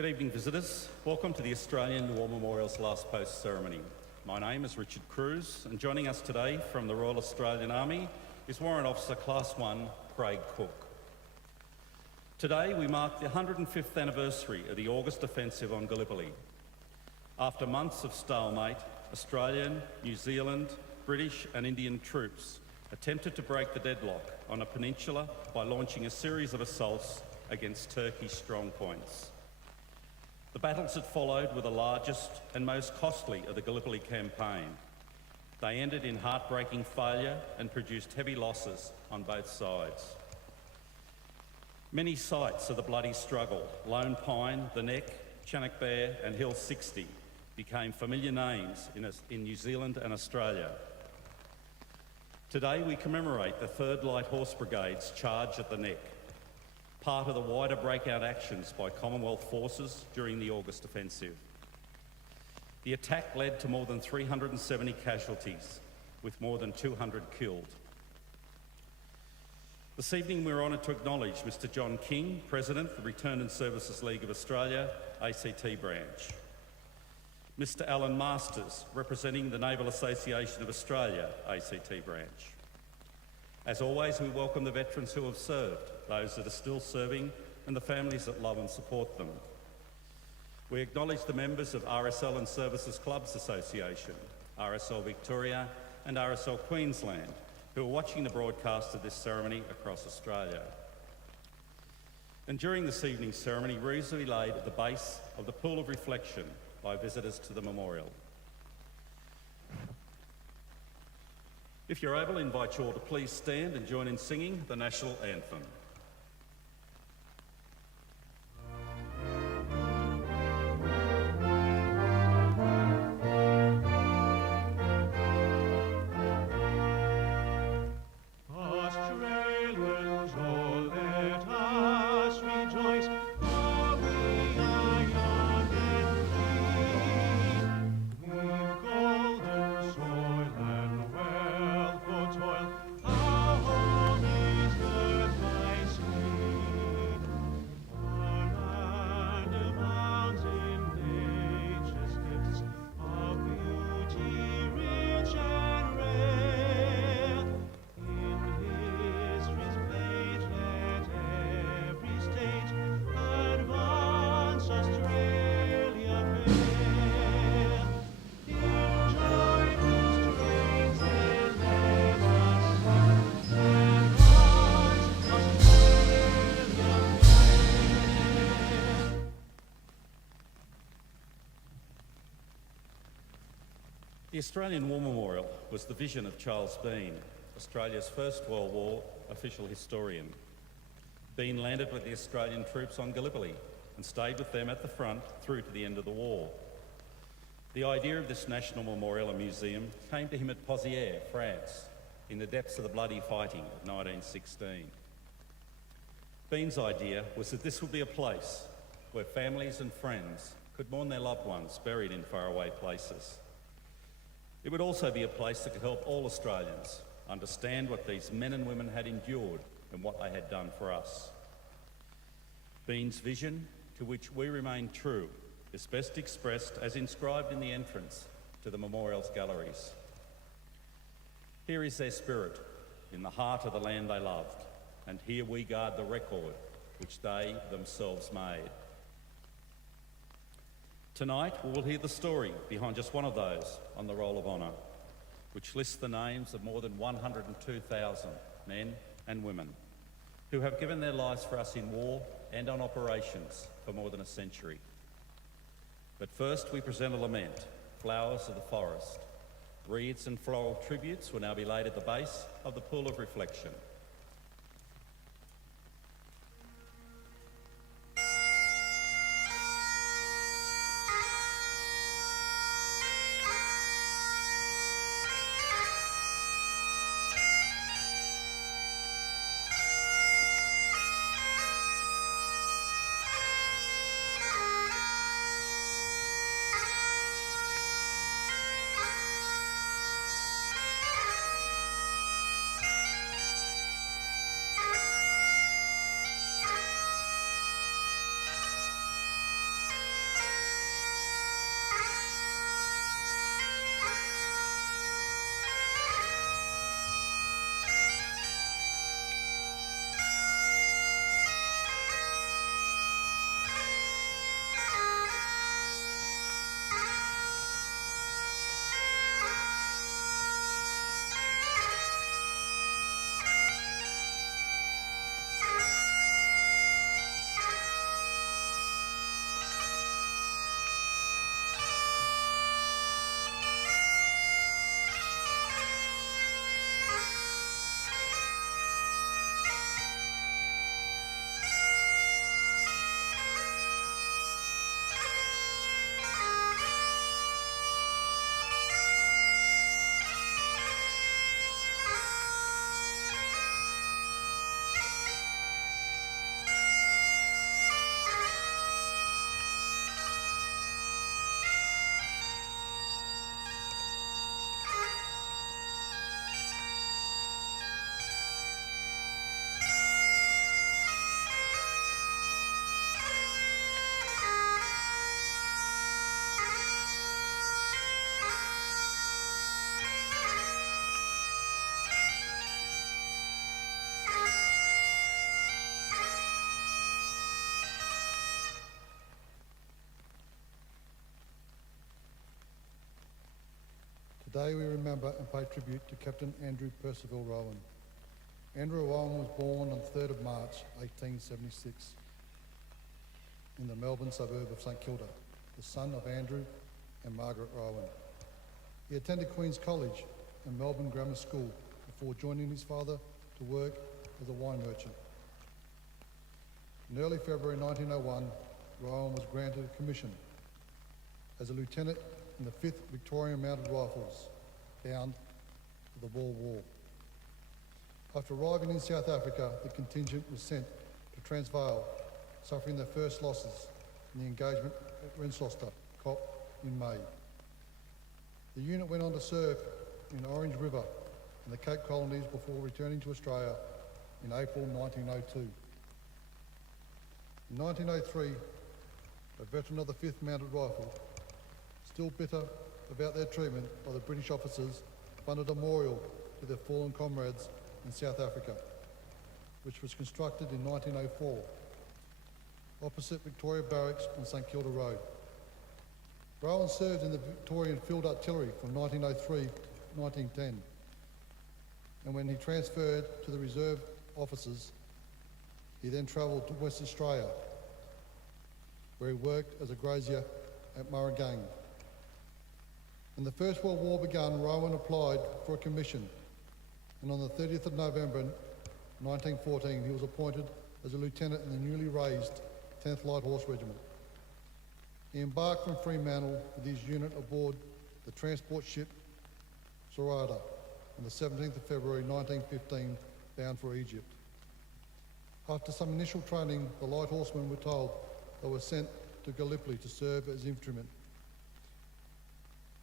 Good evening, visitors. Welcome to the Australian War Memorial's Last Post ceremony. My name is Richard Cruz, and joining us today from the Royal Australian Army is Warrant Officer Class 1, Craig Cook. Today we mark the 105th anniversary of the August offensive on Gallipoli. After months of stalemate, Australian, New Zealand, British and Indian troops attempted to break the deadlock on a peninsula by launching a series of assaults against Turkey's strong points. The battles that followed were the largest and most costly of the Gallipoli campaign. They ended in heartbreaking failure and produced heavy losses on both sides. Many sites of the bloody struggle, Lone Pine, the Neck, Chinook Bear and Hill 60, became familiar names in New Zealand and Australia. Today we commemorate the 3rd Light Horse Brigade's charge at the Neck, part of the wider breakout actions by Commonwealth forces during the August offensive. The attack led to more than 370 casualties, with more than 200 killed. This evening we're honoured to acknowledge Mr John King, President of the Return and Services League of Australia, ACT branch. Mr Alan Masters, representing the Naval Association of Australia, ACT branch. As always, we welcome the veterans who have served, those that are still serving, and the families that love and support them. We acknowledge the members of RSL and Services Clubs Association, RSL Victoria and RSL Queensland, who are watching the broadcast of this ceremony across Australia. And during this evening's ceremony, wreaths will be laid at the base of the Pool of Reflection by visitors to the memorial. If you're able, I invite you all to please stand and join in singing the National Anthem. The Australian War Memorial was the vision of Charles Bean, Australia's First World War official historian. Bean landed with the Australian troops on Gallipoli and stayed with them at the front through to the end of the war. The idea of this national memorial and museum came to him at Pozières, France, in the depths of the bloody fighting of 1916. Bean's idea was that this would be a place where families and friends could mourn their loved ones buried in faraway places. It would also be a place that could help all Australians understand what these men and women had endured and what they had done for us. Bean's vision, to which we remain true, is best expressed as inscribed in the entrance to the memorial's galleries. Here is their spirit, in the heart of the land they loved, and here we guard the record which they themselves made. Tonight, we will hear the story behind just one of those on the Roll of Honour, which lists the names of more than 102,000 men and women who have given their lives for us in war and on operations for more than a century. But first, we present a lament, Flowers of the Forest. Wreaths and floral tributes will now be laid at the base of the Pool of Reflection. Today we remember and pay tribute to Captain Andrew Percival Rowan. Andrew Rowan was born on the 3rd of March 1876 in the Melbourne suburb of St Kilda, the son of Andrew and Margaret Rowan. He attended Queen's College and Melbourne Grammar School before joining his father to work as a wine merchant. In early February 1901, Rowan was granted a commission as a lieutenant in the 5th Victorian Mounted Rifles, bound for the Boer War. After arriving in South Africa, the contingent was sent to Transvaal, suffering their first losses in the engagement at Rensselaer Kop in May. The unit went on to serve in Orange River and the Cape Colonies before returning to Australia in April 1902. In 1903, a veteran of the 5th Mounted Rifle, still bitter about their treatment by the British officers, funded a memorial to their fallen comrades in South Africa, which was constructed in 1904, opposite Victoria Barracks on St Kilda Road. Rowan served in the Victorian Field Artillery from 1903 to 1910, and when he transferred to the Reserve Officers, he then travelled to West Australia, where he worked as a grazier at Murragang. When the First World War began, Rowan applied for a commission, and on the 30th of November 1914 he was appointed as a lieutenant in the newly raised 10th Light Horse Regiment. He embarked from Fremantle with his unit aboard the transport ship Sorada on the 17th of February 1915, bound for Egypt. After some initial training, the Light Horsemen were told they were sent to Gallipoli to serve as infantrymen.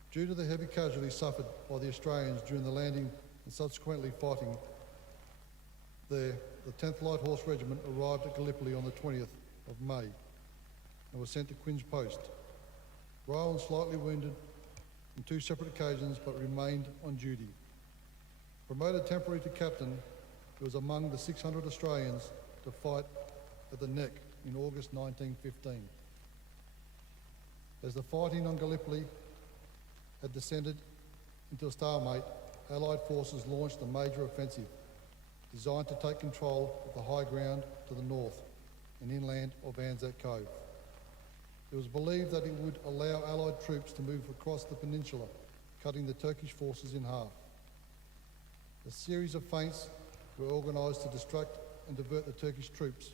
Due to the heavy casualties suffered by the Australians during the landing and subsequently fighting there, the 10th Light Horse Regiment arrived at Gallipoli on the 20th of May and was sent to Queen's Post. Rowan slightly wounded on 2 separate occasions but remained on duty. Promoted temporarily to captain, he was among the 600 Australians to fight at the Neck in August 1915. As the fighting on Gallipoli had descended into a stalemate, Allied forces launched a major offensive designed to take control of the high ground to the north and inland of Anzac Cove. It was believed that it would allow Allied troops to move across the peninsula, cutting the Turkish forces in half. A series of feints were organised to distract and divert the Turkish troops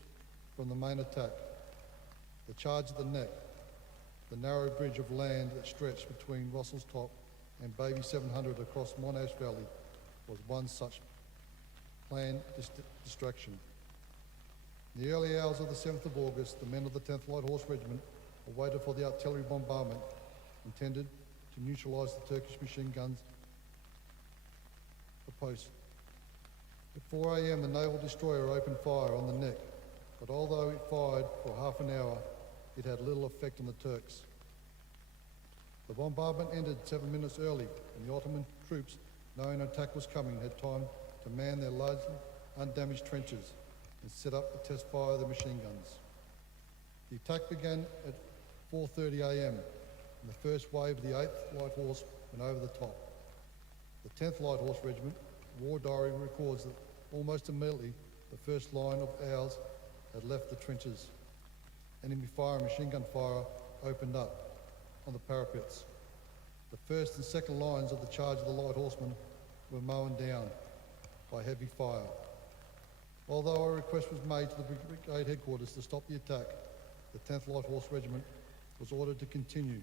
from the main attack. The charge at the Neck, the narrow bridge of land that stretched between Russell's Top and Baby 700 across Monash Valley, was one such planned distraction. In the early hours of the 7th of August, the men of the 10th Light Horse Regiment awaited for the artillery bombardment intended to neutralise the Turkish machine guns post. At 4 a.m, the naval destroyer opened fire on the Neck, but although it fired for half an hour, it had little effect on the Turks. The bombardment ended 7 minutes early, and the Ottoman troops, knowing an attack was coming, had time to man their largely undamaged trenches and set up a test fire of the machine guns. The attack began at 4:30 a.m, and the first wave of the 8th Light Horse went over the top. The 10th Light Horse Regiment War Diary records that almost immediately the first line of ours had left the trenches. Enemy fire and machine gun fire opened up on the parapets. The first and second lines of the charge of the Light Horsemen were mown down by heavy fire. Although a request was made to the brigade headquarters to stop the attack, the 10th Light Horse Regiment was ordered to continue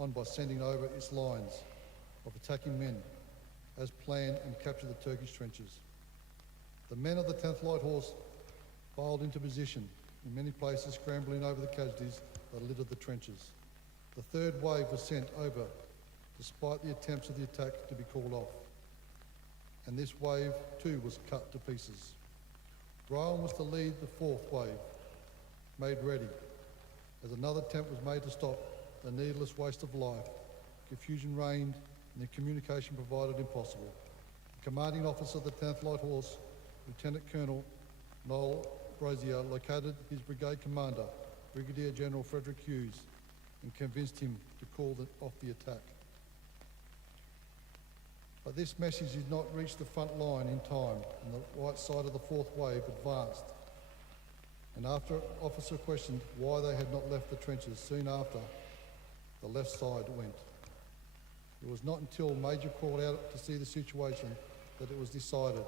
on by sending over its lines of attacking men as planned and capture the Turkish trenches. The men of the 10th Light Horse filed into position, in many places scrambling over the casualties that littered the trenches. The third wave was sent over despite the attempts of the attack to be called off, and this wave too was cut to pieces. Rowan was to lead the fourth wave, made ready, as another attempt was made to stop the needless waste of life. Confusion reigned and the communication provided impossible. The commanding officer of the 10th Light Horse, Lieutenant Colonel Noel Brazier, located his brigade commander, Brigadier General Frederick Hughes, and convinced him to call off the attack. But this message did not reach the front line in time, and the right side of the fourth wave advanced. And after officer questioned why they had not left the trenches soon after, the left side went. It was not until Major called out to see the situation that it was decided.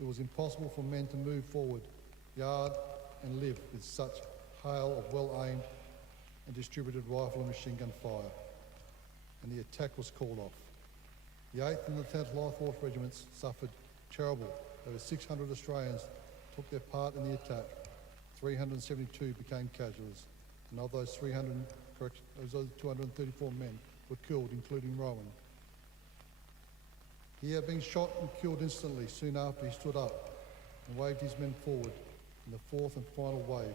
It was impossible for men to move forward, yard and live with such hail of well-aimed and distributed rifle and machine gun fire, and the attack was called off. The 8th and the 10th Light Horse Regiments suffered terrible. Over 600 Australians took their part in the attack. 372 became casualties, and of those 234 men were killed, including Rowan. He had been shot and killed instantly soon after he stood up and waved his men forward in the fourth and final wave.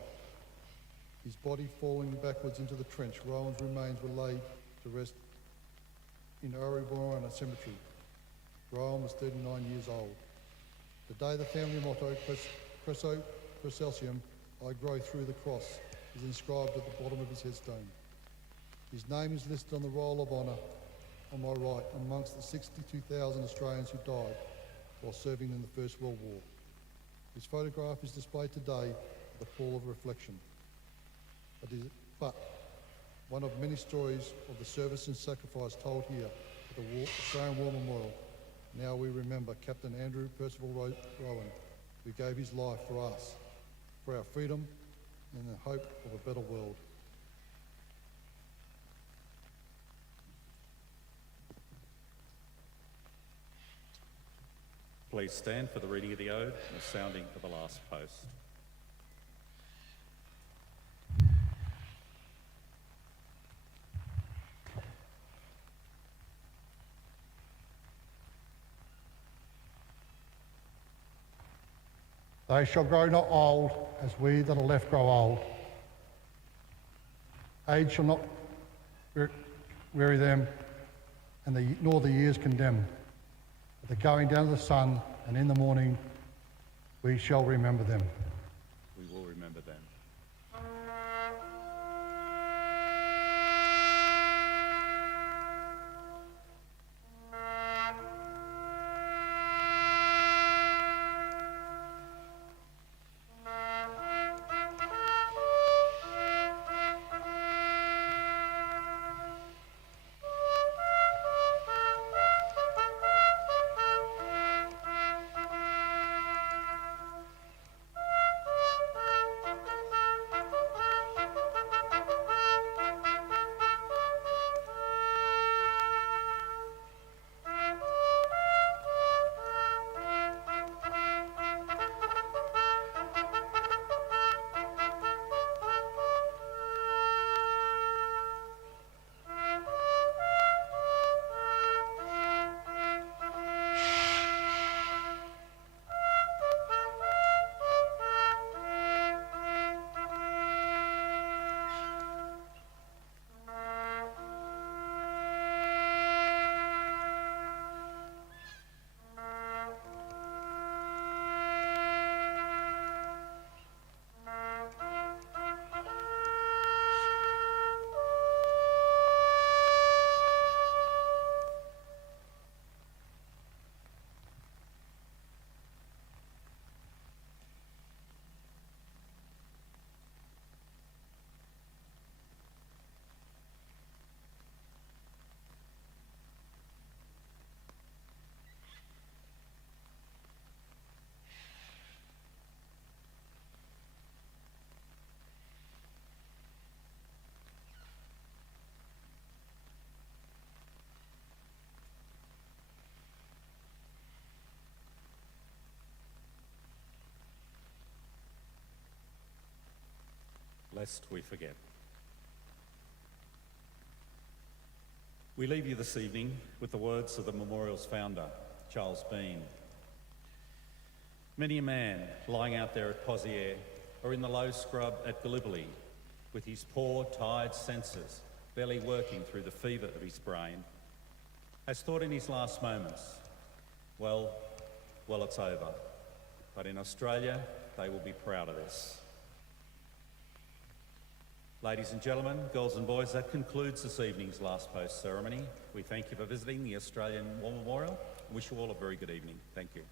His body falling backwards into the trench, Rowan's remains were laid to rest in Warana Cemetery. Rowan was 39 years old. Today the family motto, Presso Percelsium, I grow through the cross, is inscribed at the bottom of his headstone. His name is listed on the roll of honour on my right amongst the 62,000 Australians who died while serving in the First World War. His photograph is displayed today at the Pool of Reflection. But one of many stories of the service and sacrifice told here at the Australian War Memorial. Now we remember Captain Andrew Percival Rowan, who gave his life for us, for our freedom and the hope of a better world. Please stand for the reading of the ode and the sounding of the last post. They shall grow not old, as we that are left grow old. Age shall not weary them, and nor the years condemn. At the going down of the sun, and in the morning, we shall remember them. We will remember them. Lest we forget. We leave you this evening with the words of the memorial's founder, Charles Bean. Many a man lying out there at Pozières or in the low scrub at Gallipoli, with his poor, tired senses barely working through the fever of his brain, has thought in his last moments, well, it's over. But in Australia, they will be proud of this. Ladies and gentlemen, girls and boys, that concludes this evening's last post ceremony. We thank you for visiting the Australian War Memorial and wish you all a very good evening. Thank you.